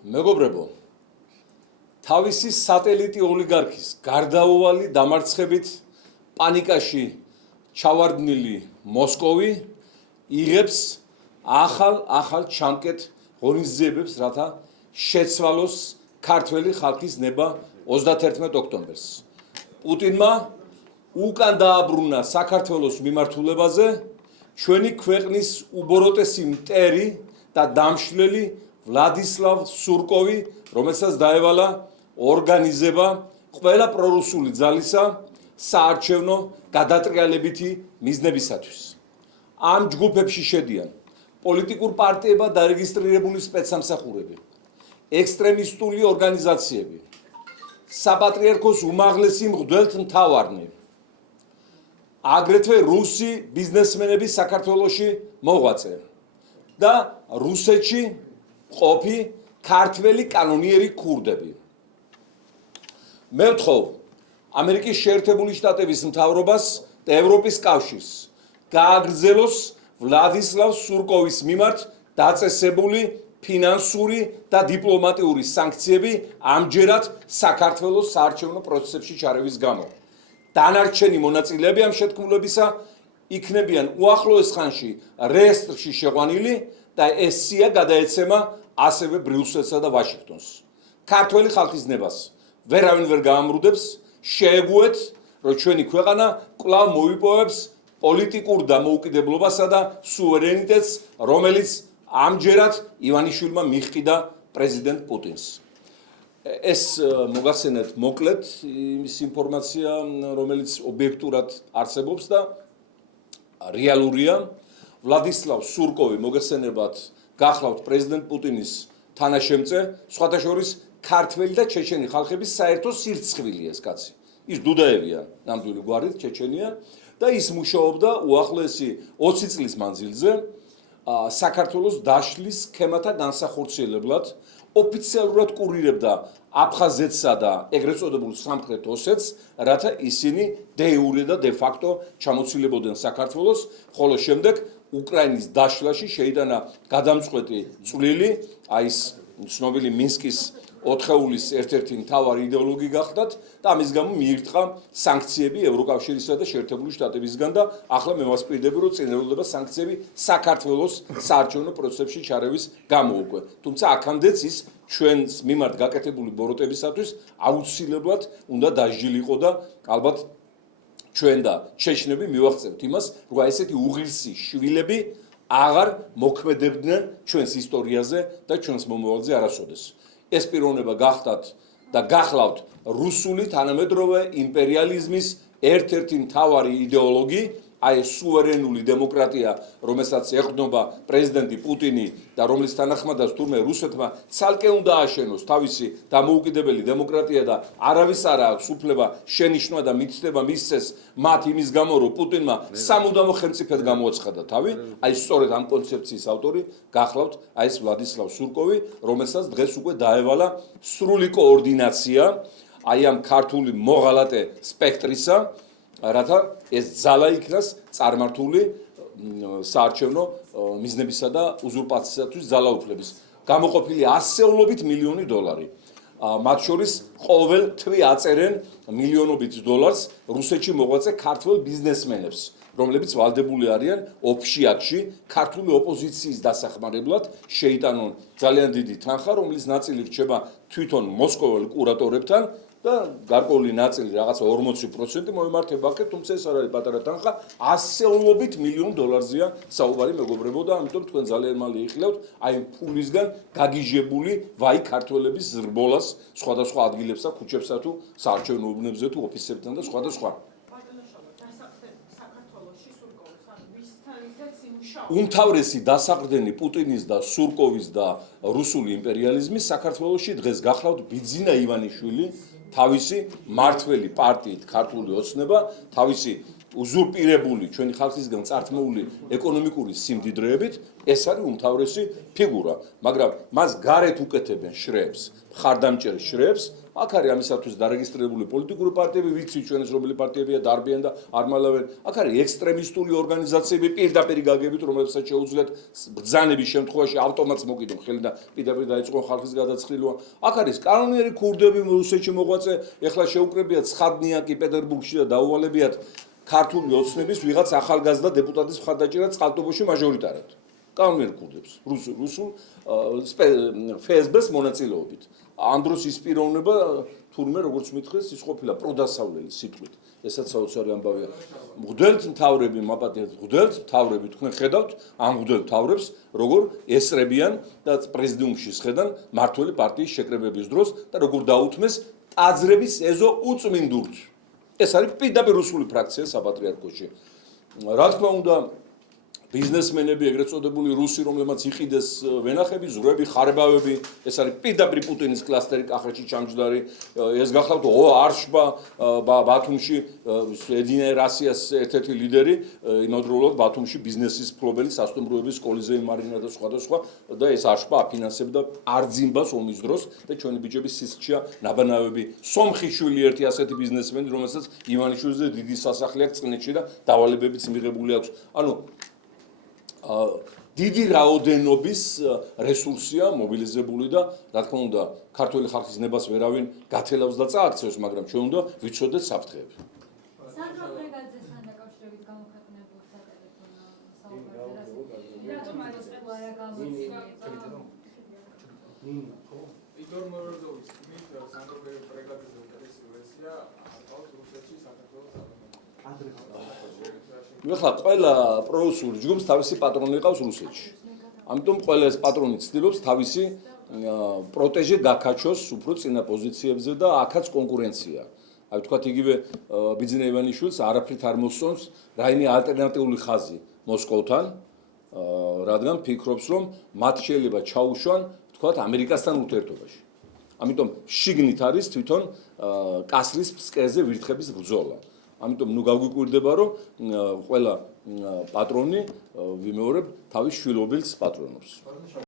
მეგობრებო, თავისი სატელიტი ოლიგარქის გარდაუვალი დამარცხებით პანიკაში ჩავარდნილი მოსკოვი იღებს ახალ ჩამკეთ ღონისძიებებს, რათა შეცვალოს ქართველი ხალხის ნება 31 ოქტომბერს. პუტინმა უკან დააბრუნა საქართველოს მიმართულებაზე ჩვენი ქვეყნის უბოროტესი მტერი და დამშლელი ვლადისლავ სურკოვი, რომელსაც დაევალა ორგანიზება ყველა პრორუსული ძალისა საარჩევნო გადატრიალებითი მიზნებისათვის. ამ ჯგუფებში შედიან პოლიტიკურ პარტიებად დარეგისტრირებული სპეცსამსახურები, ექსტრემისტული ორგანიზაციები, საპატრიარქოს უმაღლესი მღვდელმთავარნი, აგრეთვე რუსი ბიზნესმენები საქართველოში მოღვაწე და რუსეთში ყოფი ქართველი კანონიერი ქურდები. მე ვთხოვ ამერიკის შეერთებული შტატების მთავრობას და ევროპის კავშირს გააგრძელოს ვლადისლავ სურკოვის მიმართ დაწესებული ფინანსური და დიპლომატიური სანქციები ამჯერად საქართველოს საარჩევნო პროცესებში ჩარევის გამო. დანარჩენი მონაწილეები ამ შეთქმულებისა იქნებიან უახლოეს ხანში რეესტრში შეყვანილი და ეს სია გადაეცემა ასევე ბრიუსელსა და ვაშინგტონს. ქართველი ხალხის ნებას ვერავინ ვერ გაამრუდებს, შეეგუეთ, რომ ჩვენი ქვეყანა კვლავ მოიპოვებს პოლიტიკურ დამოუკიდებლობასა და სუვერენიტეტს, რომელიც ამჯერად ივანიშვილმა მიჰყიდა პრეზიდენტ პუტინს. ეს მოგახსენეთ მოკლედ ის ინფორმაცია, რომელიც ობიექტურად არსებობს და რეალურია. ვლადისლავ სურკოვი მოგეხსენებათ გახლავთ პრეზიდენტ პუტინის თანაშემწე, სხვათა შორის ქართველი და ჩეჩენი ხალხების საერთო სირცხვილი ეს კაცი. ის დუდაევია ნამდვილი გვარით ჩეჩენია და ის მუშაობდა უახლოესი 20 წლის მანძილზე საქართველოს დაშლის სქემათა განსახორციელებლად, ოფიციალურად კურირებდა აფხაზეთსა და ეგრეთ წოდებულ სამხრეთ ოსეთს, რათა ისინი დე იურე და დე ფაქტო ჩამოცილებოდნენ საქართველოს, ხოლო შემდეგ უკრაინის დაშლაში შეიტანა გადამწყვეტი წვლილი, აი ეს ცნობილი მინსკის 4-ეულის ერთ-ერთი მთავარი იდეოლოგი გახდათ და ამის გამო მიირთყა სანქციები ევროკავშირისა და შეერთებული შტატებისგან და ახლა მე ვასპირდები, რომ წინააღმდება სანქციები საქართველოს საარჩევნო პროცესებში ჩარევის გამო უკვე. თუმცა აქამდეც ის ჩვენს მიმართ გაკეთებული ბოროტებისათვის აუცილებლად უნდა დასჯილიყო და ალბათ ჩვენ და ჩეჩნები მივაღწევთ იმას, რომ ესეთი უღირსი შვილები აღარ მოქმედებდნენ ჩვენს ისტორიაზე და ჩვენს მომავალზე არასოდეს. ეს პიროვნება გახდათ და გახლავთ რუსული თანამედროვე იმპერიალიზმის ერთ-ერთი მთავარი იდეოლოგი, აი ეს სუვერენული დემოკრატია, რომელსაც ეყრდნობა პრეზიდენტი პუტინი და რომლის თანახმადაც თურმე რუსეთმა ცალკე უნდა აშენოს თავისი დამოუკიდებელი დემოკრატია და არავის არ აქვს უფლება შენიშვნა და მიცდება მისცეს მათ იმის გამო, რომ პუტინმა სამუდამო ხელმწიფედ გამოაცხადა თავი, აი სწორედ ამ კონცეფციის ავტორი გახლავთ აი ეს ვლადისლავ სურკოვი, რომელსაც დღეს უკვე დაევალა სრული კოორდინაცია აი ამ ქართული მოღალატე სპექტრისა, რათა ეს ძალა იქნას წარმართული საარჩევნო მიზნებისა და უზურპაციისათვის ძალაუფლების. გამოყოფილი ასეულობით მილიონი დოლარი. მათ შორის ყოველ თვე აწერენ მილიონობით დოლარს რუსეთში მოღვაწე ქართველ ბიზნესმენებს, რომლებიც ვალდებული არიან ოფშიაქში ქართული ოპოზიციის დასახმარებლად შეიტანონ ძალიან დიდი თანხა, რომლის ნაწილი რჩება თვითონ მოსკოველ კურატორებთან და გარკვეული ნაწილი რაღაცა 40% მოემართება აქეთ, თუმცა ეს არ არის პატარა თანხა, ასეულობით მილიონ დოლარზეა საუბარი მეგობრებო და ამიტომ თქვენ ძალიან მალე იხილავთ აი ფულისგან გაგიჟებული ვაი ქართველების ზრბოლას სხვადასხვა ადგილებსა, ქუჩებსა თუ საარჩევნო უბნებზე თუ ოფისებთან და სხვადასხვა. უმთავრესი დასაყრდენი პუტინის და სურკოვის და რუსული იმპერიალიზმის საქართველოში დღეს გახლავთ ბიძინა ივანიშვილი, თავისი მართველი პარტიით ქართული ოცნება, თავისი უზურპირებული ჩვენი ხალხისგან წართმეული ეკონომიკური სიმდიდრეებით, ეს არის უმთავრესი ფიგურა, მაგრამ მას გარეთ უკეთებენ შრეებს, მხარდამჭერ შრეებს, აქ არის ამისათვის დარეგისტრირებული პოლიტიკური პარტიები, ვიცით ჩვენს რომელი პარტიებია დარბიან და არ მალავენ, აქ არის ექსტრემისტული ორგანიზაციები პირდაპირ გაგებით, რომლებსაც შეუძლიათ ბრძანების შემთხვევაში ავტომატს მოკიდონ ხელი და პირდაპირ დაიწყონ ხალხის გადაცხრილვა. აქ არის კანონიერი ქურდები რუსეთში მოღვაწე, ეხლა შეუკრებიათ ცხადნიაკი პეტერბურგში და დაუვალებიათ ქართული ოცნების ვიღაც ახალგაზრდა დეპუტატის მხარდაჭერა წყალტუბოში მაჟორიტარად. კანონიერ ქურდებს, რუსულ FSB-ს მონაწილეობით. ამ დროს ის პიროვნება თურმე როგორც მითხრეს, ის ყოფილა პროდასავლელი სიტყვით. ესაც საოცარი ამბავია. მღვდელთ მთავრები მაპატიეთ, მღვდელთ მთავრები თქვენ ხედავთ ამ მღვდელ მთავრებს, როგორ ესრებიან და პრეზიდიუმში შეხედან მართველი პარტიის შეკრებების დროს და როგორ დაუთმეს ტაძრების ეზო უწმინდურთ. ეს არის პირდაპირ რუსული ფრაქცია საპატრიარქოში. რა თქმა უნდა, ბიზნესმენები, ეგრეთ წოდებული რუსი, რომლებმაც იყიდეს ვენახები, ზურები, ხარებავები, ეს არის პირდაპირ პუტინის კლასტერი კახეთში ჩამჯდარი, ეს გახლავთ არშბა ბათუმში ედინე რასიას ერთ-ერთი ლიდერი, იმავდროულად ბათუმში ბიზნესის ფლობელი, სასტუმროების კოლიზეი მარინა და სხვა და ეს არშბა აფინანსებდა არძიმბას ომის დროს და ჩვენი ბიჭები სისხლშია ნაბანავები. სომხიშვილი ერთი ასეთი ბიზნესმენი, რომელსაც ივანიშვილზე დიდი სასახლე აქვს წნეთში და დავალებებიც მიღებული აქვს. ანუ დიდი რაოდენობის რესურსია მობილიზებული და რა თქმა უნდა ქართული ხალხის ნებას ვერავინ გათელავს და წააქცევს, მაგრამ ჩვენ უნდა ვიცოდეთ საფრთხეები. სანდრო ბრეგაძესთან დაკავშირებით გამოქვეყნებულ სატელეფონო საუბარზე რატომ არის ყველა გამოცდილება? იგორ მოროზოვის თქმით, სანდრო ბრეგაძეს ინტერესი ვერსია აკავთ რუსეთში საქართველოს ახლა ყველა პრორუსული ჯგუფს თავისი პატრონი ყავს რუსეთში. ამიტომ ყველა ეს პატრონი ცდილობს თავისი პროტეჟე გაქაჩოს უფრო წინა პოზიციებზე და აქაც კონკურენცია. აი ვთქვათ იგივე ბიძინა ივანიშვილს არაფრით არ მოსწონს რაიმე ალტერნატიული ხაზი მოსკოვთან, რადგან ფიქრობს, რომ მათ შეიძლება ჩაუშვან, ვთქვათ, ამერიკასთან ურთიერთობაში. ამიტომ შიგნით არის თვითონ კასრის ფსკერზე ვირთხების ბრძოლა. ამიტომ ნუ გავგვიკვირდება, რომ ყველა პატრონი ვიმეორებ თავის შვილობილს პატრონობს.